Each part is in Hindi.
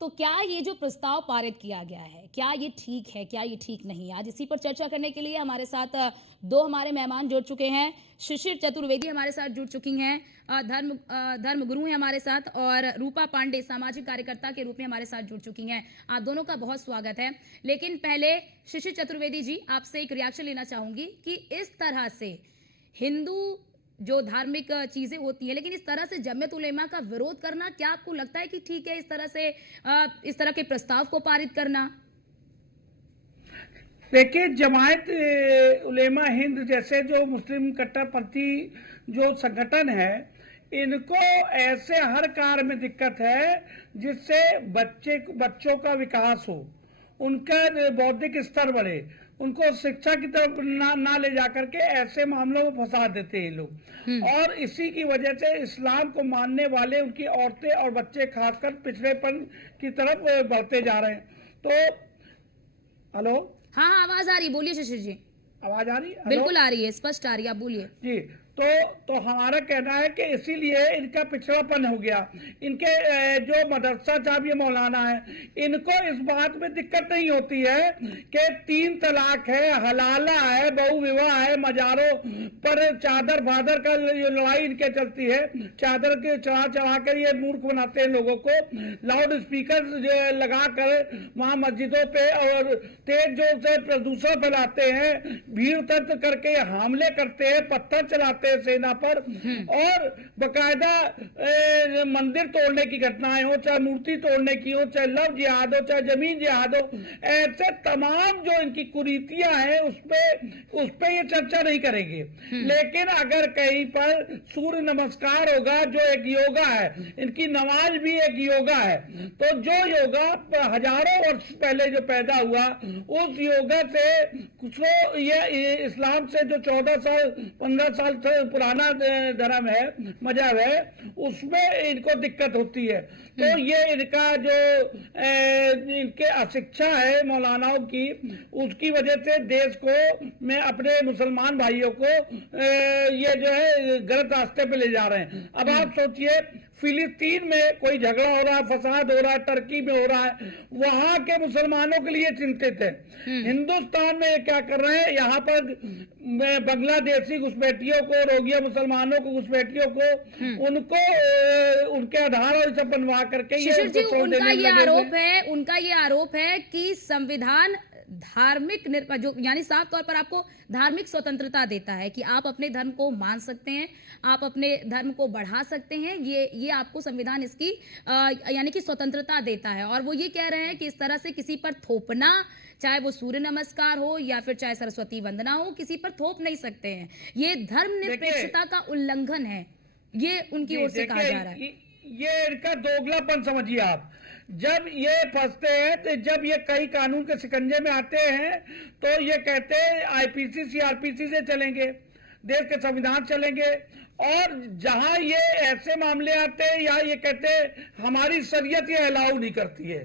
तो क्या ये जो प्रस्ताव पारित किया गया है, क्या ये ठीक है, क्या ये ठीक नहीं है? आज इसी पर चर्चा करने के लिए हमारे साथ दो हमारे मेहमान जुड़ चुके हैं। शिशिर चतुर्वेदी हमारे साथ जुड़ चुकी हैं, धर्मगुरु हैं हमारे साथ, और रूपा पांडे सामाजिक कार्यकर्ता के रूप में हमारे साथ जुड़ चुकी हैं। आप दोनों का बहुत स्वागत है। लेकिन पहले शिशिर चतुर्वेदी जी, आपसे एक रिएक्शन लेना चाहूंगी कि इस तरह से हिंदू जो धार्मिक चीजें होती हैं, लेकिन इस तरह से जमियत उलेमा का विरोध करना, क्या आपको लगता है कि ठीक है इस तरह से इस तरह के प्रस्ताव को पारित करना? देखिए, जमायत उलेमा हिंद जैसे जो मुस्लिम कट्टरपंथी जो संगठन है, इनको ऐसे हर कार्य में दिक्कत है जिससे बच्चों का विकास हो, उनका बौद्धिक स्तर बढ़े, उनको शिक्षा की तरफ ना ले जाकर के ऐसे मामलों में फंसा देते हैं लोग। और इसी की वजह से इस्लाम को मानने वाले उनकी औरतें और बच्चे खासकर पिछड़ेपन की तरफ बढ़ते जा रहे हैं। तो हेलो, हाँ हाँ, आवाज आ रही है, बोलिए शिशिर जी। आवाज आ रही है? बिल्कुल आ रही है, स्पष्ट आ रही है, आप बोलिए। जी, तो हमारा कहना है कि इसीलिए इनका पिछड़ापन हो गया। इनके जो मदरसा साहब ये मौलाना है, इनको इस बात में दिक्कत नहीं होती है कि 3 तलाक है, हलाला है, बहु विवाह है, मजारों पर चादर फादर का लड़ाई इनके चलती है। चादर के चढ़ा कर ये मूर्ख बनाते हैं लोगों को, लाउड स्पीकर लगा कर वहां मस्जिदों पे और तेज जोर से प्रदूषण फैलाते हैं, भीड़ तत्व करके हमले करते हैं, पत्थर चलाते हैं सेना पर, और बकायदा मंदिर तोड़ने की घटनाएं हो, चाहे मूर्ति तोड़ने की हो, चाहे लव जिहाद हो, चाहे जमीन जिहाद हो, ऐसे तमाम जो इनकी कुरीतियां हैं उस पे ये चर्चा नहीं करेंगे। लेकिन अगर कहीं पर सूर्य नमस्कार होगा, जो एक योगा है, इनकी नमाज भी एक योगा है, तो जो योगा हजारों वर्ष पहले जो पैदा हुआ, उस योगा से कुछ ये इस्लाम से जो 14 साल 15 साल पुराना धर्म है, मजहब है, उसमें इनको दिक्कत होती है। तो ये इनका जो इनके अशिक्षा है मौलानाओं की, उसकी वजह से देश को में अपने मुसलमान भाइयों को ये जो है गलत रास्ते पे ले जा रहे हैं। अब आप सोचिए, फिलिस्तीन में कोई झगड़ा हो रहा है, फसाद हो रहा है, टर्की में हो रहा है, वहां के मुसलमानों के लिए चिंतित है। हिंदुस्तान में ये क्या कर रहे हैं, यहाँ पर बांग्लादेशी घुसपैठियों को, रोगिया मुसलमानों को, घुसपैठियों को, उनको उनके आधार और सब बनवा करके शिशिर जी, ये उनका ये आरोप है कि संविधान धार्मिक जो यानी साफ तौर पर आपको धार्मिक स्वतंत्रता देता है कि आप अपने धर्म को मान सकते हैं, आप अपने धर्म को बढ़ा सकते हैं, ये आपको संविधान इसकी यानी कि स्वतंत्रता देता है। और वो ये कह रहे हैं कि इस तरह से किसी पर थोपना, चाहे वो सूर्य नमस्कार हो या फिर चाहे सरस्वती वंदना हो, किसी पर थोप नहीं सकते हैं। ये धर्मनिरपेक्षता का उल्लंघन है, ये उनकी ओर से कहा जा रहा है। ये इनका दोगलापन समझिए आप। जब ये फंसते हैं, तो जब ये कई कानून के शिकंजे में आते हैं, तो ये कहते हैं आईपीसी सीआरपीसी से चलेंगे, देश के संविधान चलेंगे, और जहां ये ऐसे मामले आते हैं या ये कहते हैं हमारी शरीयत ये अलाउ नहीं करती है,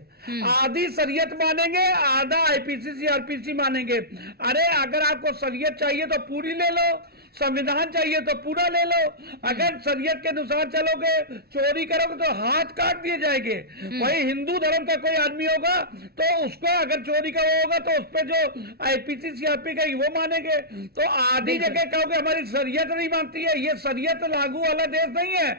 आधी शरीयत मानेंगे, आधा आईपीसी सीआरपीसी मानेंगे। अरे अगर आपको शरीयत चाहिए तो पूरी ले लो, संविधान चाहिए तो पूरा ले लो। अगर शरीयत के अनुसार चलोगे, चोरी करोगे तो हाथ काट दिए जाएंगे। वही हिंदू धर्म का कोई आदमी होगा तो उसको अगर चोरी का वो होगा तो उस पर जो आईपीसी सीआरपी का वो मानेंगे। तो आधी जगह कहोगे हमारी शरीयत नहीं मानती है, ये शरीयत लागू वाला देश नहीं है।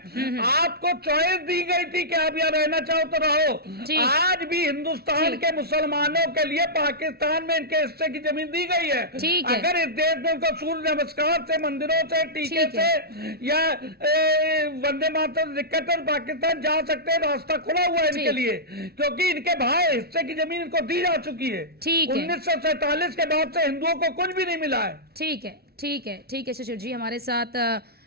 आपको चॉइस दी गई थी कि आप यहाँ रहना चाहो तो रहो। आज भी हिंदुस्तान के मुसलमानों के लिए पाकिस्तान में इनके हिस्से की जमीन दी गई है। अगर इस देश में उनको सूर्य नमस्कार से, मंदिरों से, टीके से या वंदे मातरम दिक्कत है, पाकिस्तान जा सकते हैं, रास्ता खुला हुआ है इनके लिए, क्योंकि इनके भाई हिस्से की जमीन इनको दी जा चुकी है। 1947 के बाद से हिंदुओं को कुछ भी नहीं मिला है। ठीक है, ठीक है, ठीक है शिशिर जी। हमारे साथ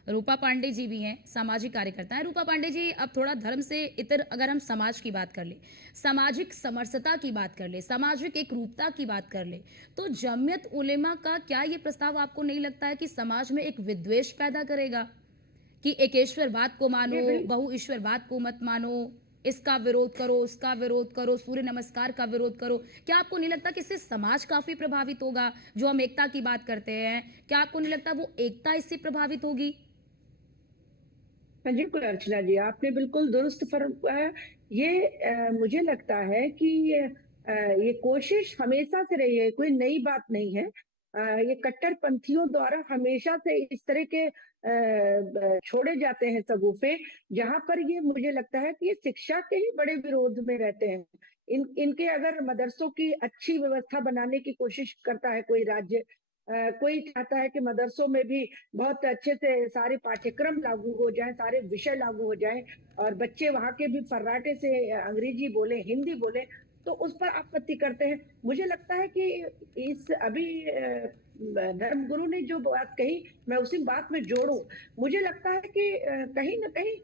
रूपा पांडे जी भी हैं, सामाजिक कार्यकर्ता हैं। रूपा पांडे जी, अब थोड़ा धर्म से इतर अगर हम समाज की बात कर ले, सामाजिक समरसता की बात कर ले, सामाजिक एक रूपता की बात कर ले, तो जमियत उलेमा का क्या ये प्रस्ताव आपको नहीं लगता है कि समाज में एक विद्वेष पैदा करेगा कि एकेश्वरवाद को मानो, बहुईश्वरवाद को मत मानो, इसका विरोध करो, उसका विरोध करो, सूर्य नमस्कार का विरोध करो? क्या आपको नहीं लगता कि इससे समाज काफी प्रभावित होगा? जो हम एकता की बात करते हैं, क्या आपको नहीं लगता वो एकता इससे प्रभावित होगी? हाँ जी, अर्चना जी, आपने बिल्कुल दुरुस्त फरमाया मुझे लगता है कि ये कोशिश हमेशा से रही है, कोई नई बात नहीं है। ये कट्टरपंथियों द्वारा हमेशा से इस तरह के छोड़े जाते हैं सगुफे, जहां पर ये मुझे लगता है कि ये शिक्षा के ही बड़े विरोध में रहते हैं। इनके अगर मदरसों की अच्छी व्यवस्था बनाने की कोशिश करता है कोई राज्य, कोई चाहता है कि मदरसों में भी बहुत अच्छे से सारे पाठ्यक्रम लागू हो जाएं, सारे विषय लागू हो जाएं और बच्चे वहां के भी फर्राटे से अंग्रेजी बोले, हिंदी बोले, तो उस पर आपत्ति करते हैं। मुझे लगता है कि इस अभी धर्मगुरु ने जो बात कही, मैं उसी बात में जोड़ूं। मुझे लगता है कि कहीं ना कहीं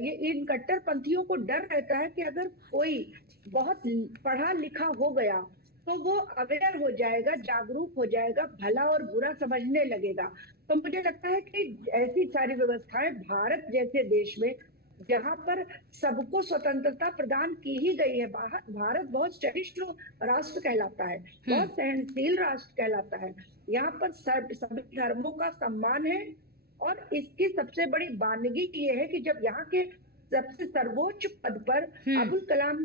ये इन कट्टरपंथियों को डर रहता है कि अगर कोई बहुत पढ़ा लिखा हो गया तो वो अवेयर हो जाएगा, जागरूक हो जाएगा, भला और बुरा समझने लगेगा। तो मुझे लगता है कि ऐसी सारी व्यवस्थाएं भारत जैसे देश में, जहां पर सबको स्वतंत्रता प्रदान की ही गई है, भारत बहुत सहिष्णु राष्ट्र कहलाता है, बहुत सहनशील राष्ट्र कहलाता है। यहाँ पर सभी धर्मों का सम्मान है और इसकी सबसे बड़ी बानगी ये है कि जब यहाँ के सबसे सर्वोच्च पद पर अब्दुल कलाम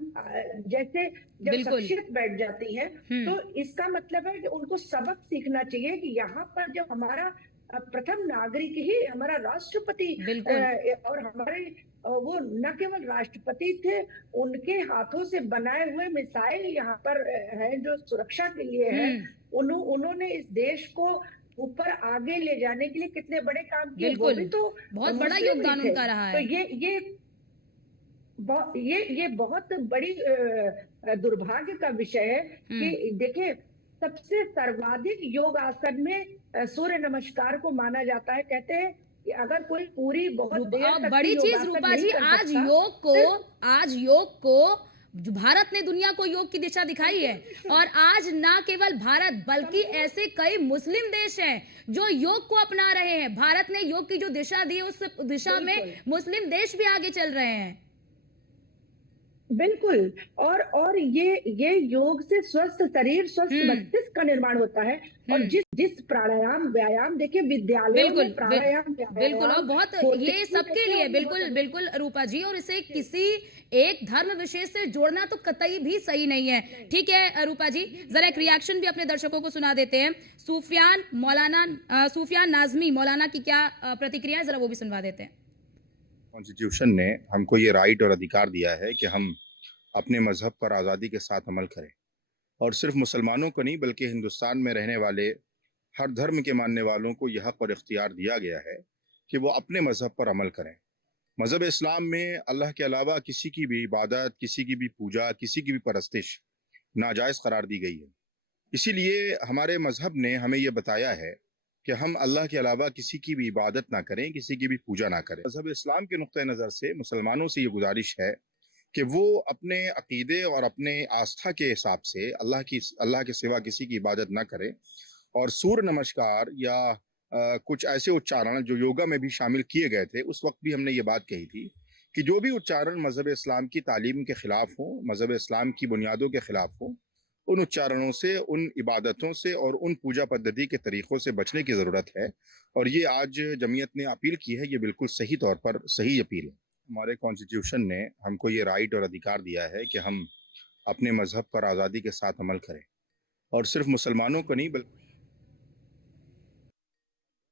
जैसे जब बिल्कुल। शख्सियत बैठ जाती है, तो इसका मतलब है कि उनको सबक सीखना चाहिए कि यहाँ पर जब हमारा प्रथम नागरिक ही हमारा राष्ट्रपति और हमारे वो न केवल राष्ट्रपति थे, उनके हाथों से बनाए हुए मिसाइल यहाँ पर है जो सुरक्षा के लिए है। उन्होंने इस देश को ऊपर आगे ले जाने के लिए कितने बड़े काम किए, वो भी तो बहुत बड़ा मुस्लिम ही योगदान थे। उनका रहा है। तो ये बहुत बड़ी दुर्भाग्य का विषय है कि देखिए, सबसे सर्वाधिक योग आसन में सूर्य नमस्कार को माना जाता है। कहते हैं कि अगर कोई पूरी बहुत देर तक बड़ी चीज योगासन रूपा नहीं जी, कर आज सकता, योग को भारत ने दुनिया को योग की दिशा दिखाई है। और आज ना केवल भारत बल्कि ऐसे कई मुस्लिम देश हैं जो योग को अपना रहे हैं। भारत ने योग की जो दिशा दी है उस दिशा में मुस्लिम देश भी आगे चल रहे हैं। बिल्कुल। और ये योग से स्वस्थ शरीर, स्वस्थ मस्तिष्क का निर्माण होता है। और जिस प्राणायाम व्यायाम, देखिए विद्यालयों में प्राणायाम बिल्कुल, और बहुत ये सबके लिए बिल्कुल रूपा जी, और इसे किसी एक धर्म विशेष से जोड़ना तो कतई भी सही नहीं है। ठीक है रूपा जी, जरा एक रिएक्शन भी अपने दर्शकों को सुना देते हैं। सूफियान नाजमी मौलाना की क्या प्रतिक्रिया है, जरा वो भी सुनवा देते हैं। कॉन्स्टिट्यूशन ने हमको ये राइट और अधिकार दिया है कि हम अपने मजहब पर आज़ादी के साथ अमल करें, और सिर्फ मुसलमानों को नहीं बल्कि हिंदुस्तान में रहने वाले हर धर्म के मानने वालों को यह पर इख्तियार दिया गया है कि वो अपने मजहब पर अमल करें। मजहब इस्लाम में अल्लाह के अलावा किसी की भी इबादत, किसी की भी पूजा, किसी की भी परस्तिश नाजायज़ करार दी गई है। इसीलिए हमारे मजहब ने हमें यह बताया है कि हम अल्लाह के अलावा किसी की भी इबादत ना करें, किसी की भी पूजा ना करें। मजहब इस्लाम के नुक्ते नज़र से मुसलमानों से ये गुजारिश है कि वो अपने अकीदे और अपने आस्था के हिसाब से अल्लाह के सिवा किसी की इबादत ना करें। और सूर्य नमस्कार या कुछ ऐसे उच्चारण जो योगा में भी शामिल किए गए थे, उस वक्त भी हमने ये बात कही थी कि जो भी उच्चारण मजहब इस्लाम की तालीम के ख़िलाफ़ हो, मजहब इस्लाम की बुनियादों के ख़िलाफ़ हो, उन उच्चारणों से, उन इबादतों से और उन पूजा पद्धति के तरीक़ों से बचने की ज़रूरत है। और ये आज जमीयत ने अपील की है, ये बिल्कुल सही तौर पर सही अपील है। हमारे कॉन्स्टिट्यूशन ने हमको ये राइट और अधिकार दिया है कि हम अपने मजहब पर आज़ादी के साथ अमल करें, और सिर्फ मुसलमानों को नहीं बल्कि।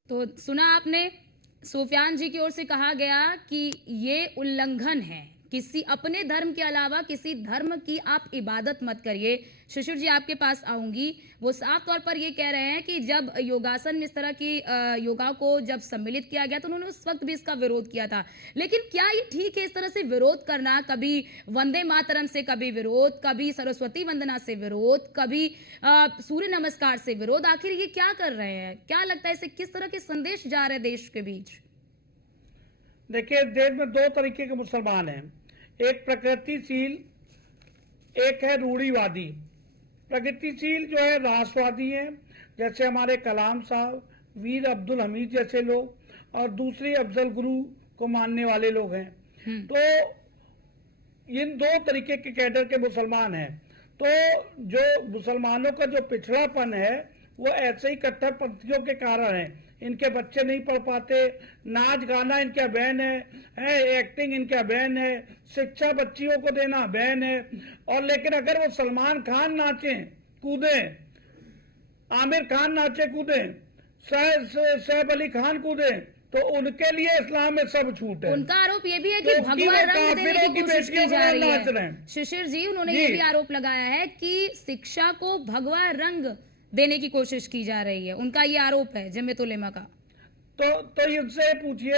तो सुना आपने, सूफियान जी की ओर से कहा गया कि ये उल्लंघन है, किसी अपने धर्म के अलावा किसी धर्म की आप इबादत मत करिए। शिशिर जी आपके पास आऊंगी, वो साफ तौर पर ये कह रहे हैं कि जब योगासन में इस तरह की योगा को जब सम्मिलित किया गया तो उन्होंने उस वक्त भी इसका विरोध किया था। लेकिन क्या ये ठीक है इस तरह से विरोध करना? कभी वंदे मातरम से कभी विरोध, कभी सरस्वती वंदना से विरोध, कभी सूर्य नमस्कार से विरोध। आखिर ये क्या कर रहे हैं? क्या लगता है इसे किस तरह के संदेश जा रहे हैं देश के बीच? देखिए, देश में दो तरीके के मुसलमान हैं, एक प्रगतिशील, एक है रूढ़िवादी। प्रगतिशील जो है राष्ट्रवादी हैं, जैसे हमारे कलाम साहब, वीर अब्दुल हमीद जैसे लोग, और दूसरी अफजल गुरु को मानने वाले लोग हैं। तो इन दो तरीके के कैडर के मुसलमान हैं। तो जो मुसलमानों का जो पिछड़ापन है वो ऐसे ही कट्टरपंथियों के कारण है। इनके बच्चे नहीं पढ़ पाते, नाच गाना इनका बैन है, एक्टिंग इनका बैन है, शिक्षा बच्चियों को देना बैन है। और लेकिन अगर वो सलमान खान नाचे कूदे, आमिर खान नाचे कूदे, सैफ अली खान कूदे, तो उनके लिए इस्लाम में सब छूट है। उनका आरोप ये भी है कि तो भगवा वो रंग देने काफिरों की की कोशिश की बेटियों जा को रही नाच रहे है। हैं। शिशिर जी, उन्होंने जी। ये भी आरोप लगाया है कि शिक्षा को भगवा रंग देने की कोशिश की जा रही है। उनका ये आरोप है जमीयत उलेमा का। तो इनसे पूछिए